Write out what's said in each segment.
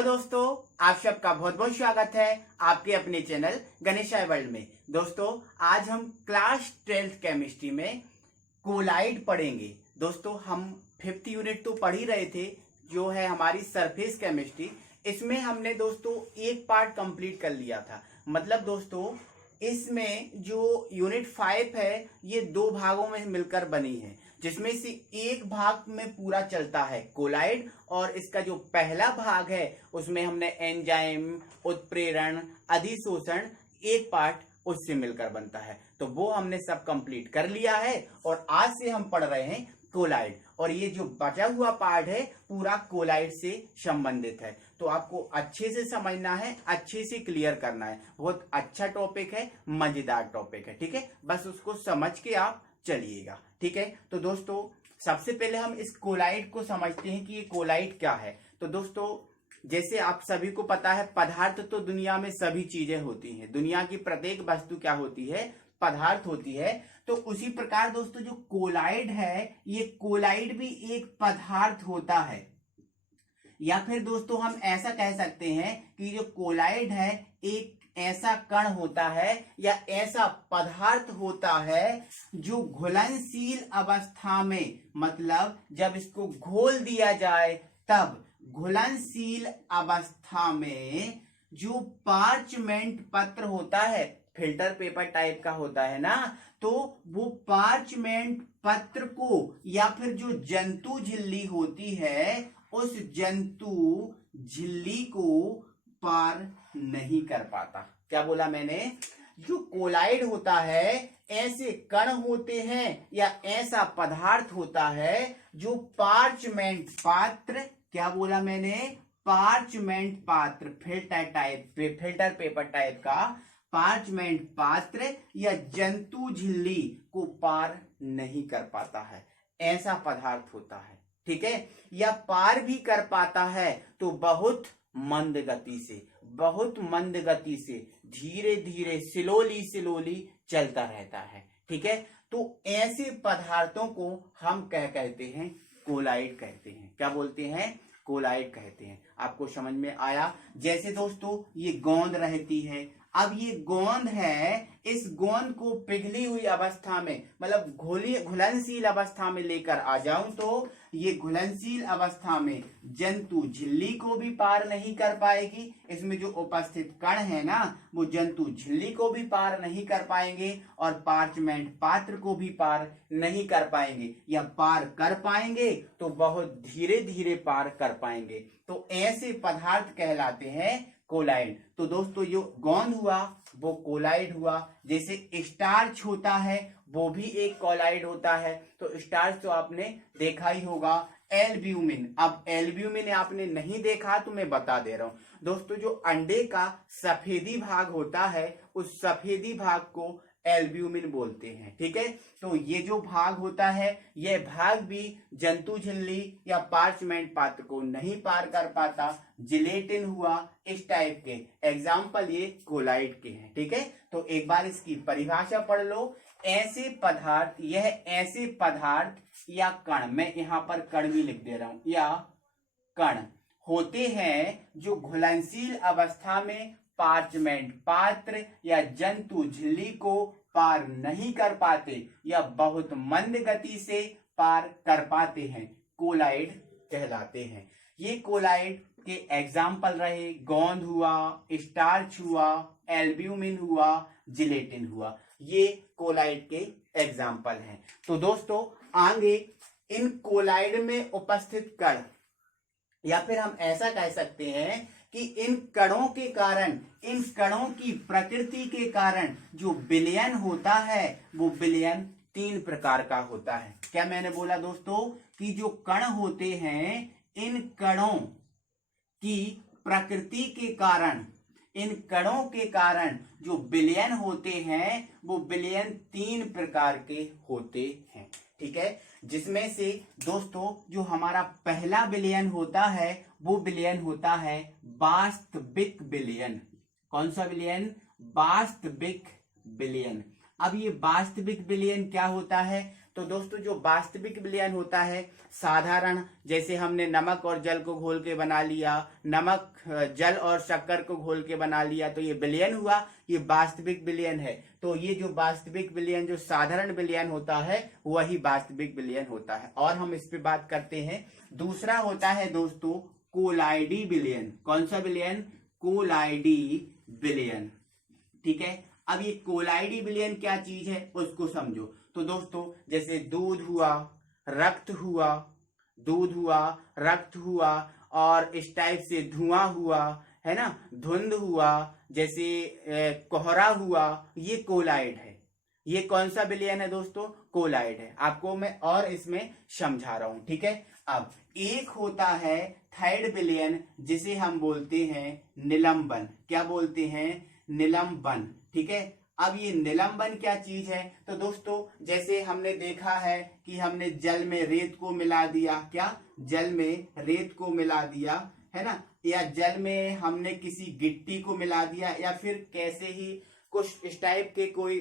Hello दोस्तों, आप सबका बहुत बहुत स्वागत है आपके अपने चैनल गणेशाय वर्ल्ड में। दोस्तों, आज हम क्लास 12th केमिस्ट्री में कोलाइड पढ़ेंगे। दोस्तों, हम 5th यूनिट तो पढ़ ही रहे थे, जो है हमारी सरफेस केमिस्ट्री। इसमें हमने दोस्तों एक पार्ट कंप्लीट कर लिया था। मतलब दोस्तों, इसमें जो यूनिट 5 है ये दो भागों में मिलकर बनी है, जिसमें से एक भाग में पूरा चलता है कोलाइड, और इसका जो पहला भाग है उसमें हमने एंजाइम, उत्प्रेरण, अधिशोषण, एक पार्ट उससे मिलकर बनता है। तो वो हमने सब कंप्लीट कर लिया है और आज से हम पढ़ रहे हैं कोलाइड, और ये जो बचा हुआ पार्ट है पूरा कोलाइड से संबंधित है। तो आपको अच्छे से समझना है, अच्छे से क्लियर करना है। बहुत अच्छा टॉपिक है, मजेदार टॉपिक है, ठीक है। बस उसको समझ के आप चलिएगा, ठीक है। तो दोस्तों, सबसे पहले हम इस कोलाइड को समझते हैं कि ये कोलाइड क्या है। तो दोस्तों, जैसे आप सभी को पता है, पदार्थ तो दुनिया में सभी चीजें होती हैं। दुनिया की प्रत्येक वस्तु क्या होती है? पदार्थ होती है। तो उसी प्रकार दोस्तों, जो कोलाइड है, ये कोलाइड भी एक पदार्थ होता है। या फिर दोस्तों हम ऐसा कह सकते हैं कि जो कोलाइड है एक ऐसा कण होता है या ऐसा पदार्थ होता है जो घुलनशील अवस्था में, मतलब जब इसको घोल दिया जाए तब घुलनशील अवस्था में जो पार्चमेंट पत्र होता है, फिल्टर पेपर टाइप का होता है ना, तो वो पार्चमेंट पत्र को या फिर जो जंतु झिल्ली होती है उस जंतु झिल्ली को पार नहीं कर पाता। क्या बोला मैंने? जो कोलाइड होता है ऐसे कण होते हैं या ऐसा पदार्थ होता है जो पार्चमेंट पात्र, क्या बोला मैंने? पार्चमेंट पात्र, फिल्टर पेपर टाइप का पार्चमेंट पात्र या जंतु झिल्ली को पार नहीं कर पाता है, ऐसा पदार्थ होता है, ठीक है। या पार भी कर पाता है तो बहुत मंद गति से, बहुत मंद गति से, धीरे धीरे, स्लोली चलता रहता है, ठीक है। तो ऐसे पदार्थों को हम कहते हैं कोलाइड कहते हैं। क्या बोलते हैं? कोलाइड कहते हैं। आपको समझ में आया? जैसे दोस्तों ये गोंद रहती है, अब ये गोंद है, इस गोंद को पिघली हुई अवस्था में, मतलब घुलनशील अवस्था में लेकर आ जाऊं तो ये घुलनशील अवस्था में जंतु झिल्ली को भी पार नहीं कर पाएगी। इसमें जो उपस्थित कण है ना, वो जंतु झिल्ली को भी पार नहीं कर पाएंगे और पार्चमेंट पात्र को भी पार नहीं कर पाएंगे, या पार कर पाएंगे तो बहुत धीरे धीरे पार कर पाएंगे। तो ऐसे पदार्थ कहलाते हैं कोलाइड। तो दोस्तों, जो गोंद हुआ वो कोलाइड हुआ। जैसे स्टार्च होता है वो भी एक कोलाइड होता है। तो स्टार्च तो आपने देखा ही होगा। एल्ब्यूमिन, अब एल्ब्यूमिन आपने नहीं देखा तो मैं बता दे रहा हूं दोस्तों, जो अंडे का सफेदी भाग होता है उस सफेदी भाग को एल्ब्यूमिन बोलते हैं, ठीक है। तो ये जो भाग होता है यह भाग भी जंतु झिल्ली या पार्चमेंट पात्र को नहीं पार कर पाता। जिलेटिन हुआ, इस टाइप के एग्जाम्पल ये कोलाइड के हैं, ठीक है। तो एक बार इसकी परिभाषा पढ़ लो। ऐसे पदार्थ, यह ऐसे पदार्थ या कण, मैं यहां पर कण भी लिख दे रहा हूं, या कण होते हैं जो घुलनशील अवस्था में पार्चमेंट पात्र या जंतु झिल्ली को पार नहीं कर पाते या बहुत मंद गति से पार कर पाते हैं, कोलाइड कहलाते हैं। ये कोलाइड के एग्जाम्पल रहे गोंद हुआ, स्टार्च हुआ, एल्ब्यूमिन हुआ, जिलेटिन हुआ। ये कोलाइड के एग्जाम्पल हैं। तो दोस्तों, आगे इन कोलाइड में उपस्थित कण, या फिर हम ऐसा कह सकते हैं कि इन कणों के कारण, इन कणों की प्रकृति के कारण जो विलयन होता है वो विलयन 3 प्रकार का होता है। क्या मैंने बोला दोस्तों कि जो कण होते हैं, इन कणों की प्रकृति के कारण, इन कणों के कारण जो विलयन होते हैं वो विलयन 3 प्रकार के होते हैं, ठीक है। जिसमें से दोस्तों जो हमारा पहला विलयन होता है वो विलयन होता है वास्तविक विलयन। कौन सा विलयन? वास्तविक विलयन। अब ये वास्तविक विलयन क्या होता है? तो दोस्तों जो वास्तविक विलयन होता है साधारण, जैसे हमने नमक और जल को घोल के बना लिया, नमक जल और शक्कर को घोल के बना लिया, तो ये विलयन हुआ, ये वास्तविक विलयन है। तो ये जो वास्तविक विलयन, जो साधारण विलयन होता है वही वास्तविक विलयन होता है। और हम इस पे बात करते हैं। दूसरा होता है दोस्तों कोलाइडी विलयन। कौन सा विलयन? कोलाइडी विलयन। ठीक है, अब ये कोलाइडी विलयन क्या चीज है उसको समझो। तो दोस्तों जैसे दूध हुआ, रक्त हुआ, दूध हुआ, रक्त हुआ, और इस टाइप से धुआं हुआ, है ना, धुंध हुआ, जैसे कोहरा हुआ, ये कोलाइड है। ये कौन सा विलयन है दोस्तों? कोलाइड है। आपको मैं और इसमें समझा रहा हूं। ठीक है, अब एक होता है थर्ड विलयन, जिसे हम बोलते हैं निलंबन। क्या बोलते हैं? निलंबन। ठीक है, अब ये निलंबन क्या चीज है? तो दोस्तों जैसे हमने देखा है कि हमने जल में रेत को मिला दिया, क्या जल में रेत को मिला दिया, है ना, या जल में हमने किसी गिट्टी को मिला दिया, या फिर कैसे ही कुछ इस टाइप के कोई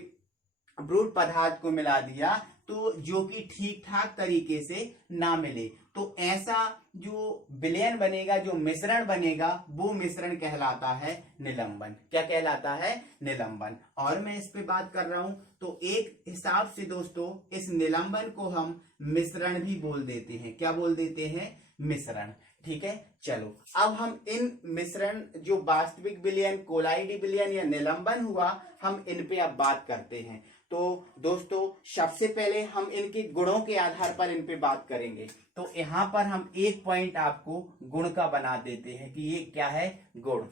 ब्रूट पदार्थ को मिला दिया, तो जो कि ठीक ठाक तरीके से ना मिले, तो ऐसा जो विलयन बनेगा, जो मिश्रण बनेगा, वो मिश्रण कहलाता है निलंबन। क्या कहलाता है? निलंबन। और मैं इस पे बात कर रहा हूं तो एक हिसाब से दोस्तों इस निलंबन को हम मिश्रण भी बोल देते हैं। क्या बोल देते हैं? मिश्रण। ठीक है, चलो अब हम इन मिश्रण, जो वास्तविक विलयन, कोलाइडी विलयन या निलंबन हुआ, हम इन पे अब बात करते हैं। तो दोस्तों सबसे पहले हम इनके गुणों के आधार पर इन पे बात करेंगे। तो यहां पर हम एक पॉइंट आपको गुण का बना देते हैं कि ये क्या है? गुण।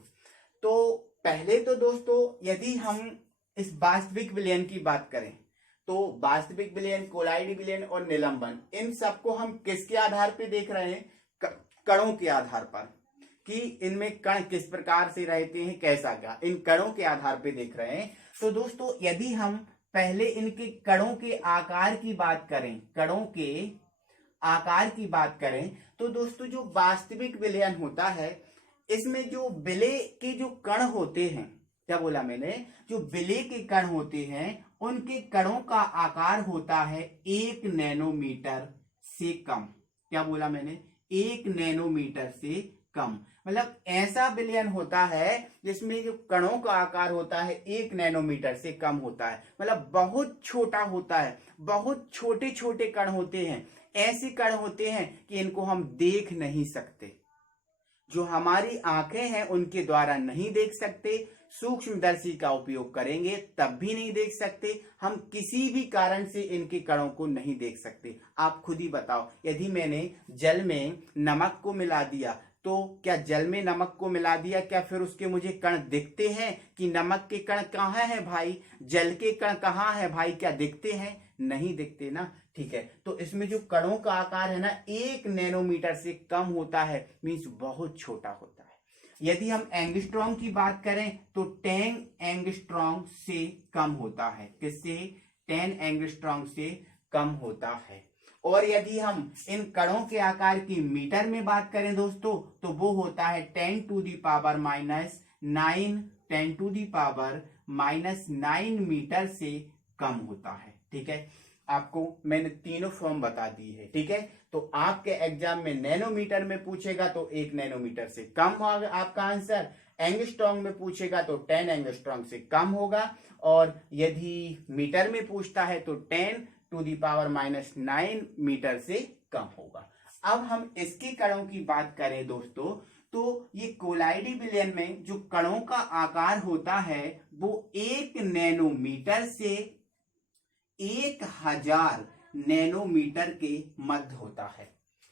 तो पहले तो दोस्तों यदि हम इस वास्तविक विलयन की बात करें, तो वास्तविक विलयन, कोलाइडी विलयन और निलंबन, इन सबको हम किसके आधार पे देख रहे हैं? कणों के आधार पर, कि इनमें कण किस प्रकार से रहते हैं, कैसा क्या, इन कणों के आधार पे देख रहे हैं। तो दोस्तों यदि हम पहले इनके कणों के आकार की बात करें, कणों के आकार की बात करें, तो दोस्तों जो वास्तविक विलयन होता है, इसमें जो विलय के जो कण होते हैं, क्या बोला मैंने? जो विलय के कण होते हैं, उनके कणों का आकार होता है 1 नैनोमीटर से कम। क्या बोला मैंने? 1 नैनोमीटर से कम। मतलब ऐसा विलयन होता है जिसमें जो कणों का आकार होता है 1 नैनोमीटर से कम होता है। मतलब बहुत छोटा होता है, बहुत छोटे छोटे कण होते हैं। ऐसे कण होते हैं कि इनको हम देख नहीं सकते, जो हमारी आंखें हैं उनके द्वारा नहीं देख सकते, सूक्ष्मदर्शी का उपयोग करेंगे तब भी नहीं देख सकते, हम किसी भी कारण से इनके कणों को नहीं देख सकते। आप खुद ही बताओ, यदि मैंने जल में नमक को मिला दिया, तो क्या जल में नमक को मिला दिया, क्या फिर उसके मुझे कण दिखते हैं कि नमक के कण कहाँ है भाई, जल के कण कहाँ है भाई, क्या दिखते हैं? नहीं दिखते ना। ठीक है, तो इसमें जो कणों का आकार है ना 1 नैनोमीटर से कम होता है, मींस बहुत छोटा होता है। यदि हम एंगस्ट्रॉम की बात करें तो 10 एंगस्ट्रॉम से कम होता है। किससे? 10 एंगस्ट्रॉम से कम होता है। और यदि हम इन कणों के आकार की मीटर में बात करें दोस्तों, तो वो होता है 10 to the power minus 9, 10 to the power minus 9 meter से कम होता है। ठीक है, आपको मैंने तीनों फॉर्म बता दी है। ठीक है, तो आपके एग्जाम में नैनोमीटर में पूछेगा तो 1 नैनोमीटर से कम होगा आपका आंसर, एंगस्ट्रॉम में पूछेगा तो 10 एंगस्ट्रॉम से कम होगा, और यदि मीटर में पूछता है तो 10 to the power minus 9 meter से कम होगा। अब हम इसके कणों की बात करें दोस्तों, तो ये कोलाइडी विलयन में जो कणों का आकार होता है वो 1 नैनोमीटर से 1000 नैनोमीटर के मध्य होता है।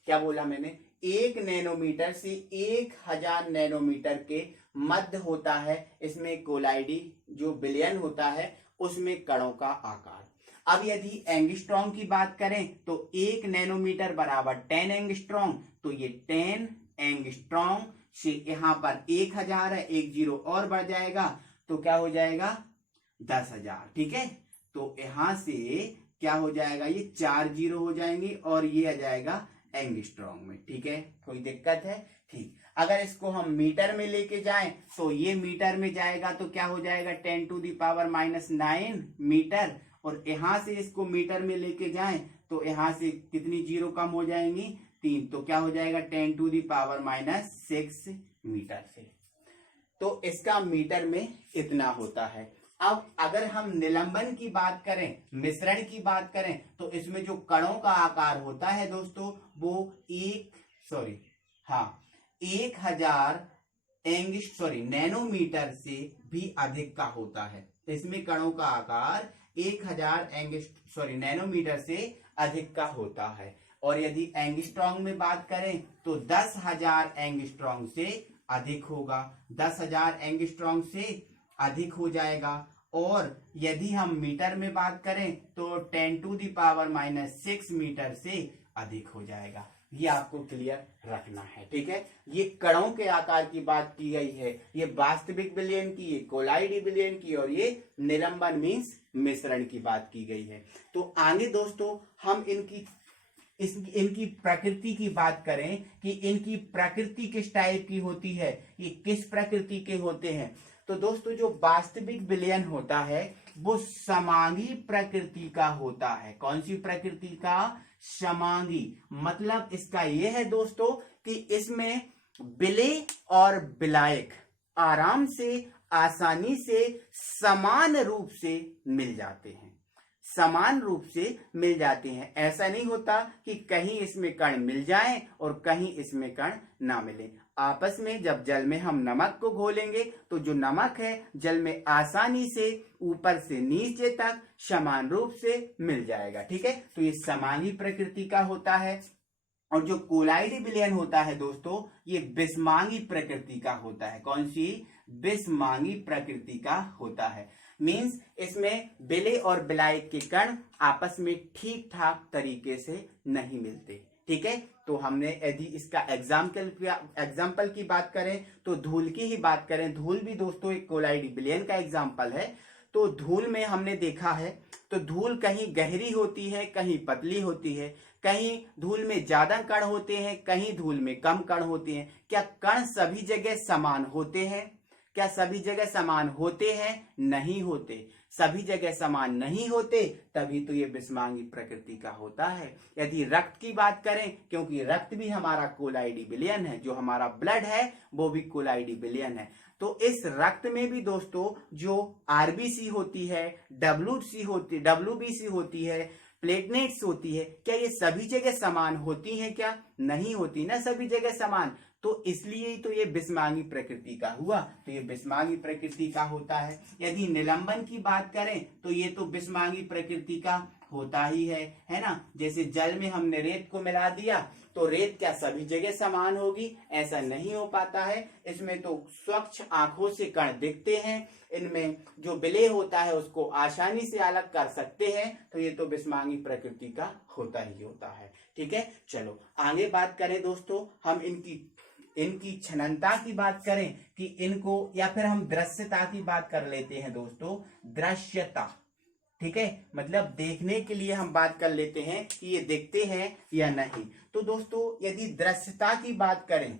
क्या बोला मैंने? 1 नैनोमीटर से 1000 नैनोमीटर के मध्य होता है इसमें कोलाइडी जो विलयन होता है उसमें कणों का आकार। अब यदि एंगस्ट्रॉम की बात करें तो 1 नैनोमीटर बराबर 10 एंगस्ट्रॉम, तो ये 10 एंगस्ट्रॉम से यहाँ पर 1000 है, 1 जीरो और बढ़ जाएगा तो क्या हो जाएगा? 10,000। ठीक है, तो यहां से क्या हो जाएगा? ये 4 जीरो हो जाएंगे और ये आ जाएगा एंगस्ट्रॉम में। ठीक है, कोई दिक्कत है? ठीक, अगर इसको हम मीटर में लेके जाएं तो ये मीटर में जाएगा तो क्या हो जाएगा? 10 to the power minus 9 meter, और यहां से इसको मीटर में लेके जाएं तो यहां से कितनी जीरो कम हो जाएंगी, 3, तो क्या हो जाएगा 10⁻⁻6 मीटर से। तो इसका मीटर में इतना होता है। अब अगर हम निलंबन की बात करें, मिश्रण की बात करें, तो इसमें जो कणों का आकार होता है दोस्तों वो 1000 नैनोमीटर से भी अधिक का होता है। इसमें कणों का आकार 1000 नैनोमीटर से अधिक का होता है। और यदि एंगस्ट्रॉन्ग में बात करें तो 10,000 एंगस्ट्रॉन्ग से अधिक होगा, 10,000 एंगस्ट्रॉन्ग से अधिक हो जाएगा। और यदि हम मीटर में बात करें तो 10⁻⁻6 मीटर से अधिक हो जाएगा। ये आपको क्लियर रखना है, ठीक है। ये कणों के आकार की बात की गई है, ये वास्तविक विलयन की, ये कोलाइडी विलयन की, और ये निलंबन मीन्स मिश्रण की बात की गई है। तो आगे दोस्तों हम इनकी प्रकृति की बात करें कि इनकी प्रकृति किस टाइप की होती है, ये किस प्रकृति के होते हैं। तो दोस्तों जो वास्तविक विलयन होता है वो समांगी प्रकृति का होता है। कौन सी प्रकृति का, समांगी। मतलब इसका यह है दोस्तों कि इसमें विलेय और विलायक आराम से, आसानी से, समान रूप से मिल जाते हैं, समान रूप से मिल जाते हैं। ऐसा नहीं होता कि कहीं इसमें कण मिल जाएं और कहीं इसमें कण ना मिले। आपस में जब जल में हम नमक को घोलेंगे तो जो नमक है जल में आसानी से ऊपर से नीचे तक समान रूप से मिल जाएगा, ठीक है। तो ये समांगी प्रकृति का होता है। और जो कोलाइडी विलयन होता है दोस्तों ये विषमांगी प्रकृति का होता है। कौन सी, विषमांगी प्रकृति का होता है। मींस इसमें विलेय और विलायक के कण आपस में ठीक ठाक तरीके से नहीं मिलते, ठीक है। तो हमने यदि इसका एग्जाम्पल की बात करें तो धूल की ही बात करें, धूल भी दोस्तों एक कोलाइडी विलयन का एग्जाम्पल है। तो धूल में हमने देखा है तो धूल कहीं गहरी होती है, कहीं पतली होती है, कहीं धूल में ज्यादा कण होते हैं, कहीं धूल में कम कण होते हैं। क्या कण सभी जगह समान होते हैं? क्या सभी जगह समान होते हैं? नहीं होते। सभी जगह समान नहीं होते, तभी तो ये विषमांगी प्रकृति का होता है। यदि रक्त की बात करें, क्योंकि रक्त भी हमारा कोलाइडी विलयन है, जो हमारा ब्लड है वो भी कोलाइडी विलयन है। तो इस रक्त में भी दोस्तों जो आरबीसी होती है, डब्ल्यूबीसी होती है, प्लेटलेट्स होती है, क्या ये सभी जगह समान होती हैं? क्या नहीं होती ना सभी जगह समान। तो इसलिए ही तो ये विषमांगी प्रकृति का हुआ। तो ये विषमांगी प्रकृति का होता है। यदि निलंबन की बात करें तो ये तो विषमांगी प्रकृति का होता ही है ना। जैसे जल में हमने रेत को मिला दिया तो रेत क्या सभी जगह समान होगी? ऐसा नहीं हो पाता है। इसमें तो स्वच्छ आंखों से कण दिखते हैं, इनमें जो विलेय होता है उसको आसानी से अलग कर सकते हैं। तो ये तो विषमांगी प्रकृति का होता ही होता है, ठीक है। चलो आगे बात करें दोस्तों, हम इनकी छननता की बात करें कि इनको, या फिर हम दृश्यता की बात कर लेते हैं दोस्तों, दृश्यता, ठीक है। मतलब देखने के लिए हम बात कर लेते हैं कि ये दिखते हैं या नहीं। तो दोस्तों यदि दृश्यता की बात करें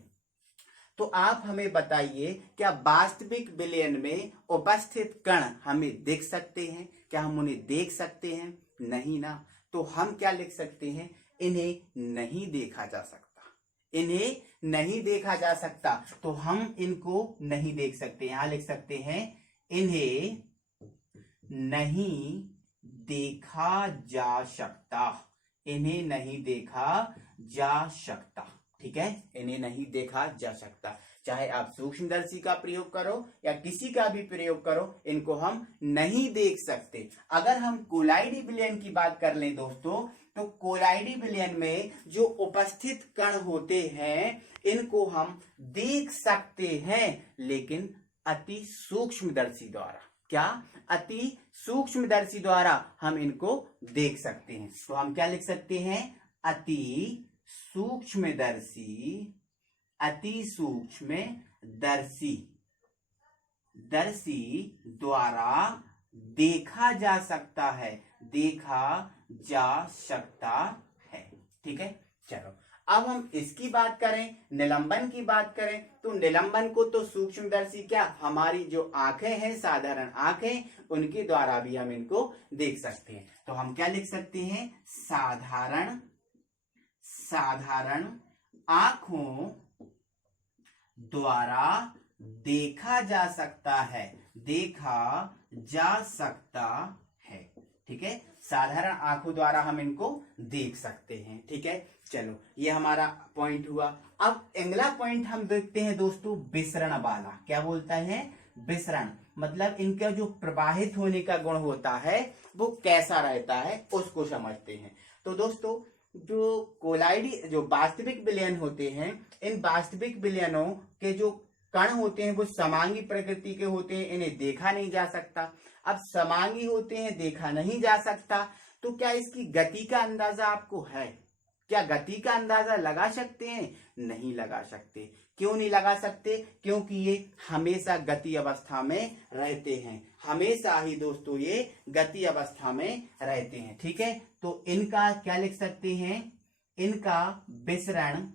तो आप हमें बताइए, क्या वास्तविक विलयन में उपस्थित कण हमें दिख सकते हैं? क्या हम उन्हें देख सकते हैं? नहीं ना। तो हम क्या लिख सकते हैं, इन्हें नहीं देखा जा सकता, इन्हें नहीं देखा जा सकता। तो हम इनको नहीं देख सकते, यहां लिख सकते हैं इन्हें नहीं देखा जा सकता, इन्हें नहीं देखा जा सकता, ठीक है। इन्हें नहीं देखा जा सकता। चाहे आप सूक्ष्मदर्शी का प्रयोग करो या किसी का भी प्रयोग करो, इनको हम नहीं देख सकते। अगर हम कोलाइडी विलयन की बात कर लें दोस्तों, तो कोलाइडी विलयन में जो उपस्थित कण होते हैं इनको हम देख सकते हैं, लेकिन अति सूक्ष्मदर्शी द्वारा। क्या? अति सूक्ष्मदर्शी द्वारा हम इनको देख सकते हैं। तो हम क्या लिख सकते हैं, अति सूक्ष्मदर्शी, अति सूक्ष्मदर्शी द्वारा देखा जा सकता है, देखा जा सकता है, ठीक है। चलो अब हम इसकी बात करें, निलंबन की बात करें, तो निलंबन को तो सूक्ष्मदर्शी क्या हमारी जो आंखें हैं, साधारण आंखें, उनके द्वारा भी हम इनको देख सकते हैं। तो हम क्या लिख सकते हैं, साधारण आंखों द्वारा देखा जा सकता है, देखा जा सकता है। ठीक है, साधारण आंखों द्वारा हम इनको देख सकते हैं। ठीक है, चलो ये हमारा पॉइंट हुआ। अब अगला पॉइंट हम देखते हैं दोस्तों, विसरण वाला। क्या बोलता है, विसरण, मतलब इनका जो प्रवाहित होने का गुण होता है वो कैसा रहता है, उसको समझते हैं। तो दोस्तों, जो कोलाइडी, जो वास्तविक विलयन होते हैं, इन वास्तविक विलयनों के जो कण होते हैं वो समांगी प्रकृति के होते हैं, इन्हें देखा नहीं जा सकता। अब समांगी होते हैं, देखा नहीं जा सकता, तो क्या इसकी गति का अंदाजा आपको है? क्या गति का अंदाजा लगा सकते हैं? नहीं लगा सकते। क्यों नहीं लगा सकते? क्योंकि ये हमेशा गति अवस्था में रहते हैं, हमेशा ही दोस्तों ये गति अवस्था में रहते हैं। ठीक है, तो इनका क्या लिख सकते हैं, इनका विसरण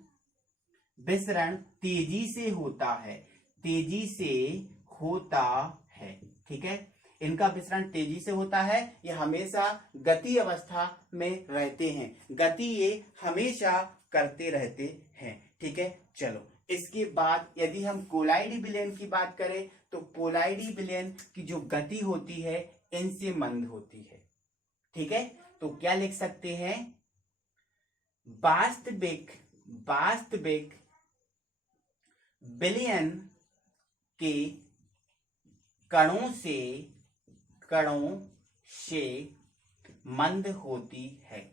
तेजी से होता है, तेजी से होता है। ठीक है, इनका विसरण तेजी से होता है, ये हमेशा गति अवस्था में रहते हैं, गति ये हमेशा करते रहते हैं। ठीक है, चलो इसके बाद यदि हम कोलाइडी विलयन की बात करें, तो कोलाइडी विलयन की जो गति होती है इनसे मंद होती है। ठीक है, तो क्या लिख सकते हैं, वास्तविक विलयन के कणों से मंद होती है,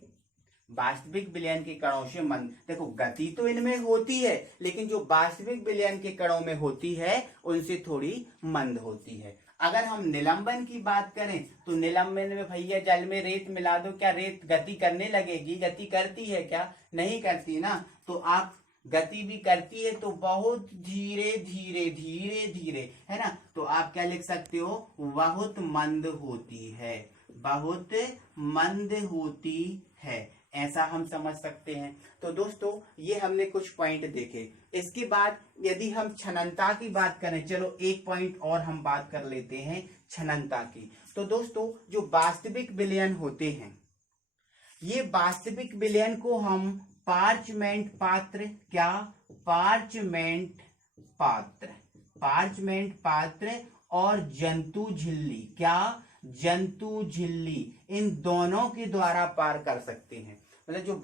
वास्तविक विलयन के कणों से मंद। देखो गति तो इनमें होती है, लेकिन जो वास्तविक विलयन के कणों में होती है उनसे थोड़ी मंद होती है। अगर हम निलंबन की बात करें, तो निलंबन में भैया जल में रेत मिला दो, क्या रेत गति करने लगेगी? गति करती है क्या? नहीं करती ना। तो आप गति भी करती है तो बहुत धीरे धीरे धीरे धीरे, है ना। तो आप क्या लिख सकते हो, बहुत मंद होती है, बहुत मंद होती है, ऐसा हम समझ सकते हैं। तो दोस्तों ये हमने कुछ पॉइंट देखे। इसके बाद यदि हम छननता की बात करें, चलो एक पॉइंट और हम बात कर लेते हैं छननता की। तो दोस्तों जो वास्तविक विलयन होते हैं, ये वास्तविक विलयन को हम पार्चमेंट पात्र, क्या पार्चमेंट पात्र और जंतु झिल्ली, क्या जंतु झिल्ली, इन दोनों के द्वारा पार कर सकते हैं। मतलब जो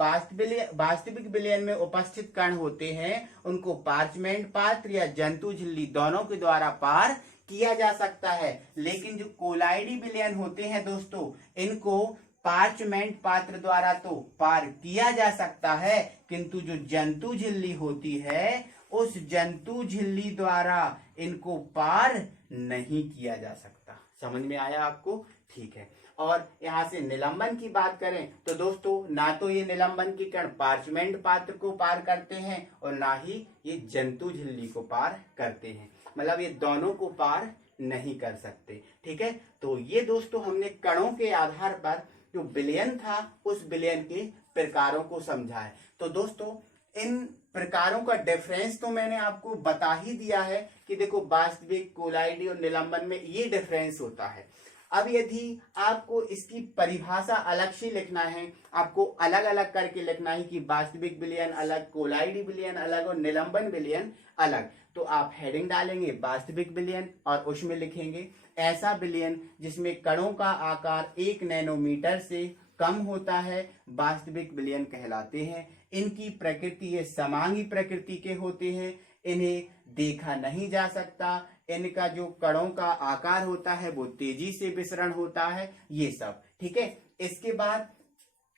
वास्तविक विलयन में उपस्थित कण होते हैं उनको पार्चमेंट पात्र या जंतु झिल्ली दोनों के द्वारा पार किया जा सकता है। लेकिन जो कोलाइडी विलयन होते हैं दोस्तों, इनको पार्चमेंट पात्र द्वारा तो पार किया जा सकता है, किंतु जो जंतु झिल्ली होती है उस जंतु झिल्ली द्वारा इनको पार नहीं किया जा सकता। समझ में आया आपको? ठीक है। और यहाँ से निलंबन की बात करें तो दोस्तों ना तो ये निलंबन की कण पार्चमेंट पात्र को पार करते हैं और ना ही ये जंतु झिल्ली को पार करते हैं, मतलब ये दोनों को पार नहीं कर सकते। ठीक है, तो ये दोस्तों हमने कणों के आधार पर जो विलयन था उस विलयन के प्रकारों को समझा है। तो दोस्तों इन प्रकारों का डिफरेंस तो मैंने आपको बता ही दिया है कि देखो वास्तविक, कोलाइडी और निलंबन में ये डिफरेंस होता है। अब यदि आपको इसकी परिभाषा अलग से लिखना है, आपको अलग अलग करके लिखना है कि वास्तविक विलयन अलग, कोलाइडी विलयन अलग और निलंबन विलयन अलग, तो आप हेडिंग डालेंगे वास्तविक विलयन और उसमें लिखेंगे ऐसा विलयन जिसमें कणों का आकार 1 नैनोमीटर से कम होता है वास्तविक विलयन कहलाते हैं। इनकी प्रकृति ये समांगी प्रकृति के होते हैं, इन्हें देखा नहीं जा सकता, इनका जो कणों का आकार होता है वो तेजी से विसरण होता है, ये सब। ठीक है, इसके बाद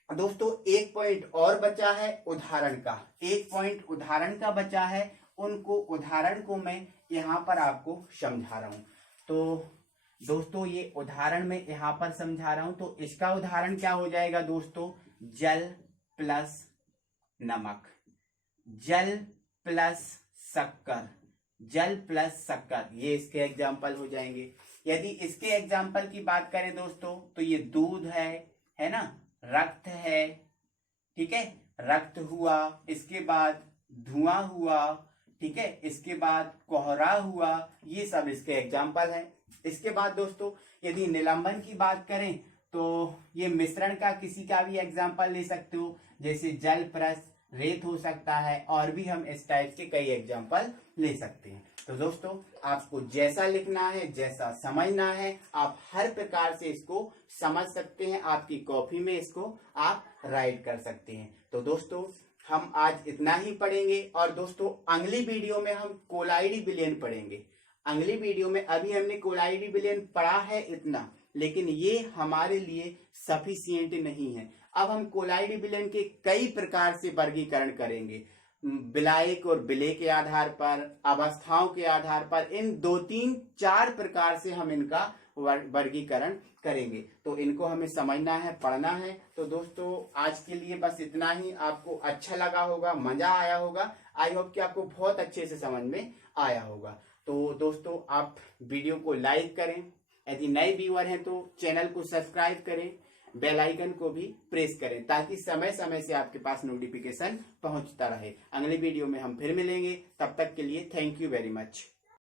दोस्तों एक पॉइंट और बचा है उदाहरण का, एक पॉइंट उदाहरण का बचा है, उनको उदाहरण को मैं यहाँ पर आपको समझा रहा हूं। तो दोस्तों ये उदाहरण मैं यहाँ पर समझा रहा हूं, तो इसका उदाहरण क्या हो जाएगा दोस्तों, जल प्लस नमक, जल प्लस शक्कर, जल प्लस शक्कर, ये इसके एग्जाम्पल हो जाएंगे। यदि इसके एग्जाम्पल की बात करें दोस्तों तो ये दूध है ना, रक्त है, ठीक है, रक्त हुआ, इसके बाद धुआं हुआ, ठीक है, इसके बाद कोहरा हुआ, ये सब इसके एग्जाम्पल हैं। इसके बाद दोस्तों यदि निलंबन की बात करें तो ये मिश्रण का किसी का भी एग्जाम्पल ले सकते हो, जैसे जल प्रस, रेत हो सकता है, और भी हम इस टाइप के कई एग्जाम्पल ले सकते हैं। तो दोस्तों आपको जैसा लिखना है, जैसा समझना है, आप हर प्रकार से इसको समझ सकते हैं। आपकी कॉपी में इसको आप राइट कर सकते हैं। तो दोस्तों हम आज इतना ही पढ़ेंगे, और दोस्तों अगली वीडियो में हम कोलाइडी विलयन पढ़ेंगे। अगली वीडियो में अभी हमने कोलाइडी विलयन पढ़ा है इतना, लेकिन ये हमारे लिए सफिशिएंट नहीं है। अब हम कोलाइडी विलयन के कई प्रकार से वर्गीकरण करेंगे, विलायक और विलेय के आधार पर, अवस्थाओं के आधार पर, इन 2-3-4 प्रकार से हम इनका वर्गीकरण करेंगे। तो इनको हमें समझना है, पढ़ना है। तो दोस्तों आज के लिए बस इतना ही। आपको अच्छा लगा होगा, मजा आया होगा। आई होप कि आपको बहुत अच्छे से समझ में आया होगा। तो दोस्तों आप वीडियो को लाइक करें, यदि नए व्यूअर हैं तो चैनल को सब्सक्राइब करें, बेल आइकन को भी प्रेस करें, ताकि समय समय से आपके पास नोटिफिकेशन पहुंचता रहे। अगले वीडियो में हम फिर मिलेंगे, तब तक के लिए थैंक यू वेरी मच।